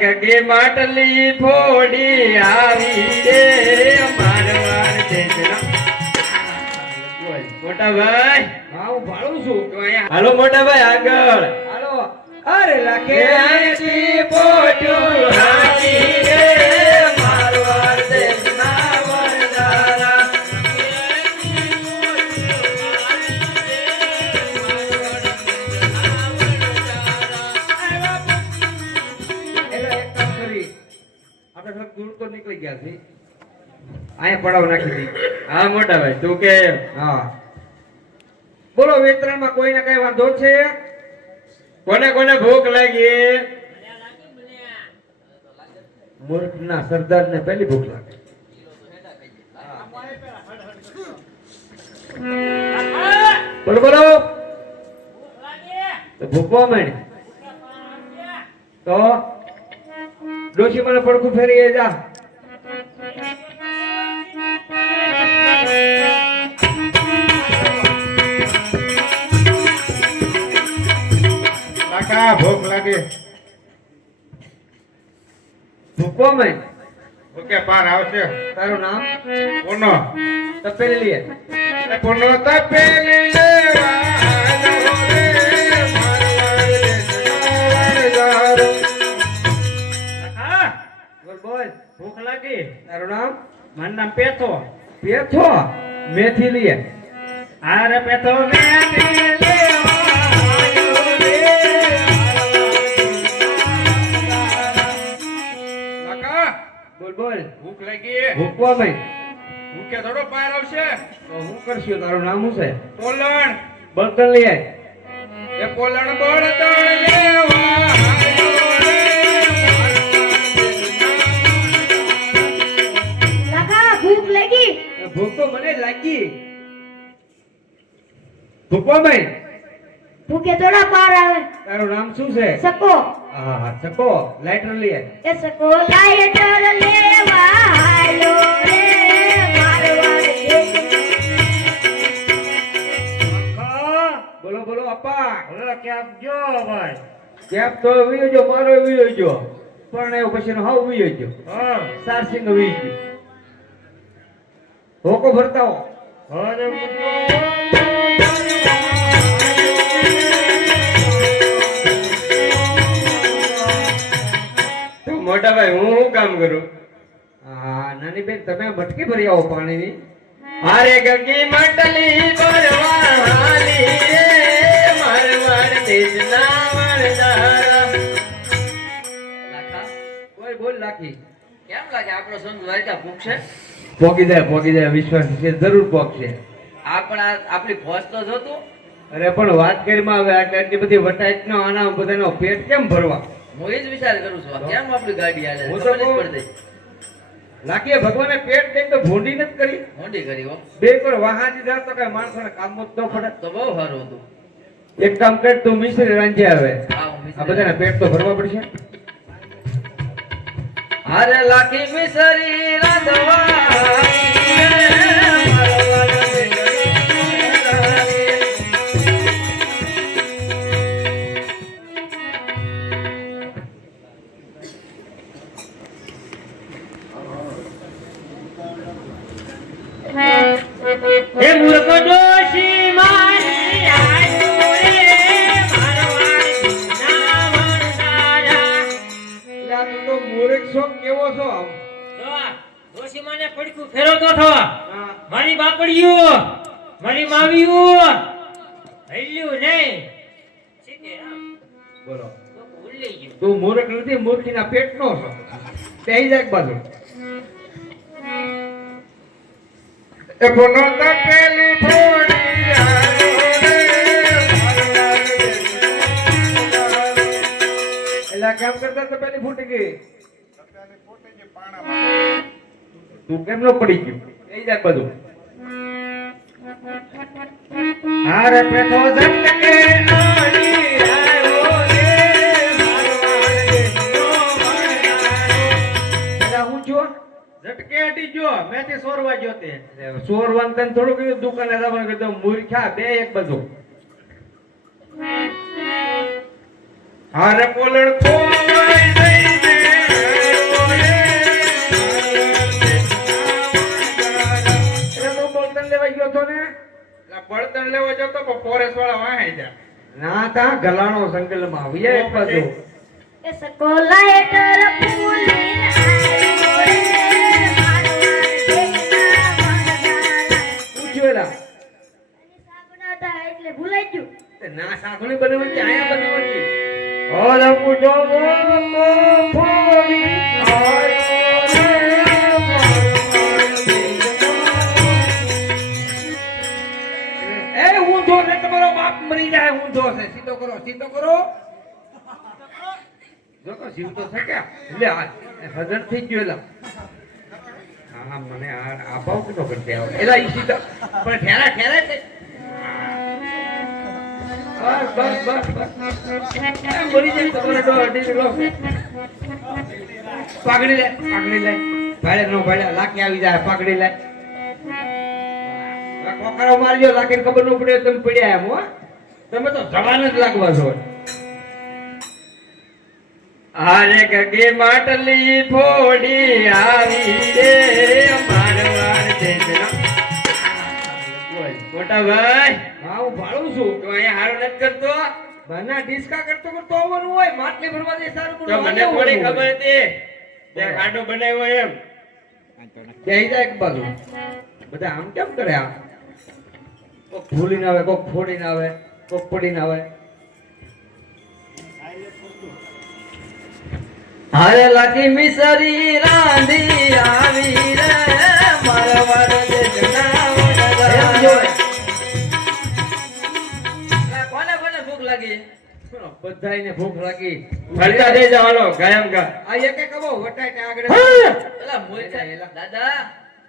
ગગી માટલી ફોડી આવી રે મારવાડ દેશના મોટા ભાઈ હા હું ભાળું છું તો અહીંયા હાલો મોટા ભાઈ આગળ હાલો અરે લાખે આથી ફોડ્યું આવી રે મારવાડ દેશના વરદારા એટલે એક કામ કરી આપણે થોડુંક દૂર તો નીકળી ગયા છે અહીંયા પડાવ નાખી દી હા મોટા ભાઈ તું કે હા બોલો વેતરણમાં કોઈને કઈ વાંધો છે કોને કોને ભૂખ લાગી મૂર્ખના સરદારને પહેલી ભૂખ લાગે બોલો બોલો તો ભૂખવા માંડ તો ડોશી મને પડખું ફેરી જા કાકા ભૂખ લાગે ભૂખવા માંડ ઓકે પાર આવશે તારું નામ કોનો તપેલી લે કોનો તપેલી લેવાનો રે મારવાડ બોલ બોલ ભૂખ લાગી તારું નામ મારું નામ પેથો પેથો મેથી લે અરે પેથો મેથી કાકા બોલ બોલ ભૂખ લાગી ભૂખવા માંડ ભૂખે થોડો પાર આવશે તો હું કરશું તારું નામ શું છે પોલણ બળતણ લઈ આય એ પોલણ બળતણ લેવા કાકા ભૂખ લાગી ભૂખ તો મને લાગી ભૂખવા માંડ ભૂખે થોડા પાર આવે તારું નામ શું છે સકો હા હા ચકો લાઇટર લઈ આય એ સકો લાઈટર લેવા હાલો રે મારવાડ દેશના બોલો બોલો અપ્પા હવે ક્યાં જો ભાઈ કેપ તો વીયો જો મારો વીયો જો પણ એવું પછી નો હાવ વીયો જો હા સારસિંગ વીયો જો હોકો ભરતા હો અરે તો મોટા ભાઈ હું શું કામ કરું હા નાની બેન તમે મટકી ભરી આવો પાણીની અરે ગગી માટલી ભરવા હાલી રે મારવાડ દેશના વરદારા બોલ બોલ લાખી કેમ લાગે આપણો સંત દ્વારકા ભૂખશે પોગી જાય વિશ્વાસ છે જરૂર પોગશે આપણી ફોજ તો જોતું અરે પણ વાત કરીમાં હવે આટલી બધી વટાઈટ નો આના બધાનો પેટ કેમ ભરવા હું એ જ વિચાર કરું છું આ કેમ આપણી ગાડી હાલે હું તો ખબર જ કહું. પડતી લાખીએ ભગવાને પેટ દઈને તો ભૂંડી નથી કરી મોટી કરી હો બે કર વાહા દીધા તો કઈ માણસોને કામ જ ન પડે તો બહુ સારું હતું એક કામ કર તું મિશ્રી રાંધે આવે હા, હું મિશ્રી આ બધાના પેટ તો ભરવા પડશે અરે લાખી મિસરી રાધવા એ મૂર્ખ ડોશી મારી આયુ રે મારવાડ દેશના વરદારા એટલે આ તું તો મૂર્ખ છો કેવો છો આમ? જો ડોશી માને પડકું ફેરવતો થો હા. મારી બાપડીયું મારી માવીયું હલ્યું નહીં સીધે આમ બોલો તો ભૂલી ગયું તું મૂર્ખ નથી મૂર્ખીના પેટનો છો તે અહીં જાય એક બાજુ એ કોનો તપેલી ફોડી આવ્યો રે મારવાડ દેશના એટલે આ કામ કરતા તો પેલી ફૂટી ગઈ તું કેમ નો પડી ગયું એ જાય બધું હારે પેઠો ઝટકે આડી આવ્યો રે મારવાડ દેશનો વરદારો એટલે હું જો ઝટકે અડી ગયો મેથી સોરવા ગયો તે ચોર વાંધન થોડું કીધું દુકાને જવાનું કીધું મૂર્ખા બે એક બધું હારે પોલણ ખોવાઈ જઈ પણ લેવો જતો પણ ફોરેસ્ટ વાળા વાહે જા ના તા ગલાણો સંકલમાં આવીએ એક બાજુ એ સકોલા હેઠળ ફૂલીને આયો રે મારવાડ દેશના વનદારા. પૂછ્યોલા એની શાક બનાવતા એટલે ભૂલાઈ ગયું. ના સાખણી બનાવવાની કે આયા બનાવવાની ઓરે પૂજો બોલતો ફોડી આયો રે એ ઊંધો છે તમારો બાપ મરી જાય ઊંધો છે સીધો કરો જો તો જીવ તો શક્યા લે આ હજર થઈ ગયો એલા હા મને આ ભાવ કેટલો કરતે આવે એલા ઈ સીધા પણ ઠેરા છે બસ એમ મરી જાય તમારે તો અડી લો પાઘડી લે ભાડે નો ભાડે લાકી આવી જાય પાઘડી લે કોકરો મારજો લાકીને ખબર ન પડે તમે પડ્યા એમ હો તમે તો જવાન જ લાગવા છો આરે ગગે માટલી ફોડી આવી રે મારવાડ દેશના મોટા ભાઈ હા હું ભાળું છું તો અહીંયા હારો નથી કરતો બના ડિસ્કા કરતો આવવાનું હોય માટલી ભરવા દે સારું તો મને થોડી ખબર હતી તે ખાડો બનાવ્યો એમ ક્યાંય જાય એક બાજુ બધા આમ કેમ કરે આ કોક ભૂલીને આવે કોક ફોડીને આવે કોક પડીને આવે હારે લાખી મિસરી રાંધી આવી રે મારવાડ દેશના વનદારા. કોને કોને ભૂખ લાગી? બધાયને ભૂખ લાગી ફરતા થઈ જવાનો કાયમ કા આ એક એક આવો વટાઈને આગળ એલા મોટા દાદા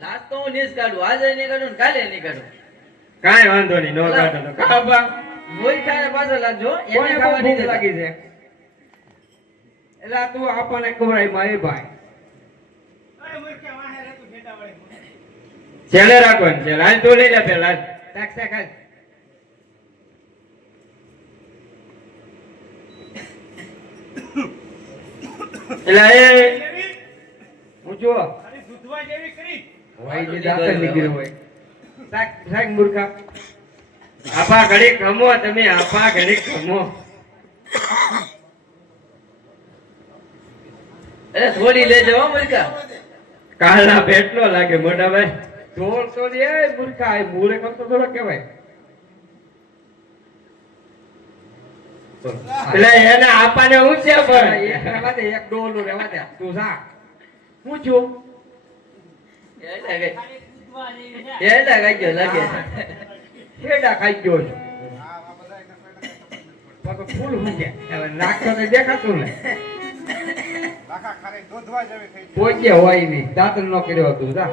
લાસ્ટ તો હું નીસ કાઢું આજે નહીં કાઢું ને કાલે નહીં કાઢું. કાંઈ વાંધો નહીં નો કાઢો તો કાબા મોઈ ખાને પાછો લાગજો કોને એને બહુ ખાવા નહીં ભૂખ દેતા. લાગી છે એટલે તું આપણને ખવડાય મારી ભાઈ છેલ્લે રાખવાનું છે લાલ તો લઈ લે પેલા શાક શાક હાલ. એટલે એ હું જો હોય જે દાંતર નીકળ્યું હોય શાક શાક મૂર્ખા આપા ઘડી ખમો તમે આપા ઘડી ખમો અરે થોડી લેજો હો મુલકા. કાળના પેટનો લાગે મોટા ભાઈ ઢોળ તો લે મૂર્ખા એ મૂરે કમ તો થોડો કહેવાય એટલે એને આપાને હું છે એક પણ રહેવા દે એક ડોલો રહેવા દે તું જા હું છું એલા ગાજો લાગે. છેડા ખાઈ ગયો છું પાછો ફૂલ હું છે હવે નાખતો તો દેખાતું ને પોજે હોય નહીં દાંતર નો કર્યો હતું જા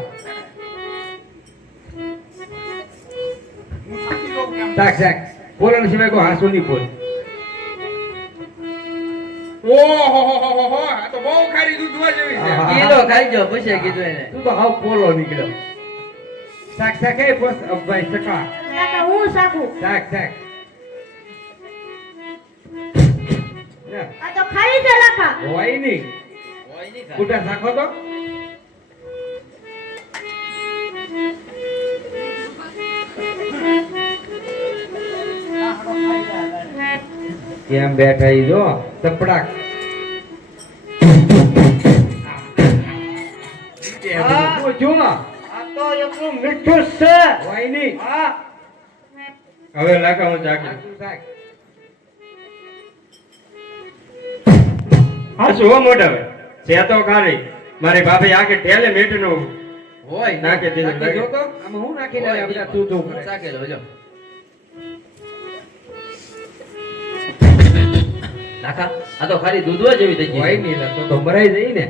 શાક શાક બોલણ સિવાય કોઈ હાસુ નહીં બોલ ઓહો આ તો બહુ ખારી દૂધવા જેવી છે હા. કિલો ખાઈજો પૂછે કીધું એને. તું તો હાવ પોલો નીકળ્યો શાક શાક એ બસ ભાઈ સકા કાકા હું સાકું. શાક શાક આ તો ખાલી છે લાખા. હોય નહીં હોય નહીં ખાય. કુટા શાખો તો કેમ બેઠા ઈ જો ચપડાક જો આ તો એટલું મીઠું છે હોય નહીં હવે લાખા હું ચાકી શાક હા શું હો મોટા ભાઈ છે તો ખાલી મારી ભાભી આખી ઠેલે મીઠનું હોય નાખી દીધું નાખી જો તો આમાં હું નાખી દે બધા તું તું કરે ચાકેલો જો. નાખા આ તો ખાલી દૂધવા જેવી થઈ હોય ગઈ. નહીં તો મરાઈ જઈ ને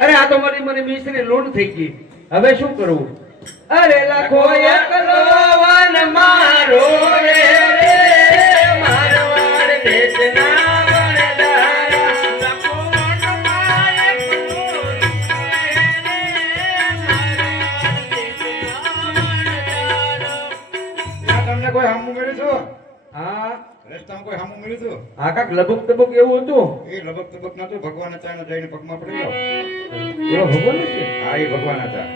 અરે આ તો મારી મિશ્રી લોટ થઈ ગઈ હવે શું કરવું અરે લાખો એકલો વન મારો રે મારવાડ દેશના વનદારા લાખો વનમાં એકલો રે મારવાડ દેશના વનદારા. તમને કોઈ હામું કર્યું છું હા રસ્તામાં કોઈ સામું મળ્યું હતું આ કાક લબક તબક એવું હતું એ લબક તબક નતું ભગવાન હતા જઈને પગમાં પડેલો એવો ભગવાન છે હા એ ભગવાન હતા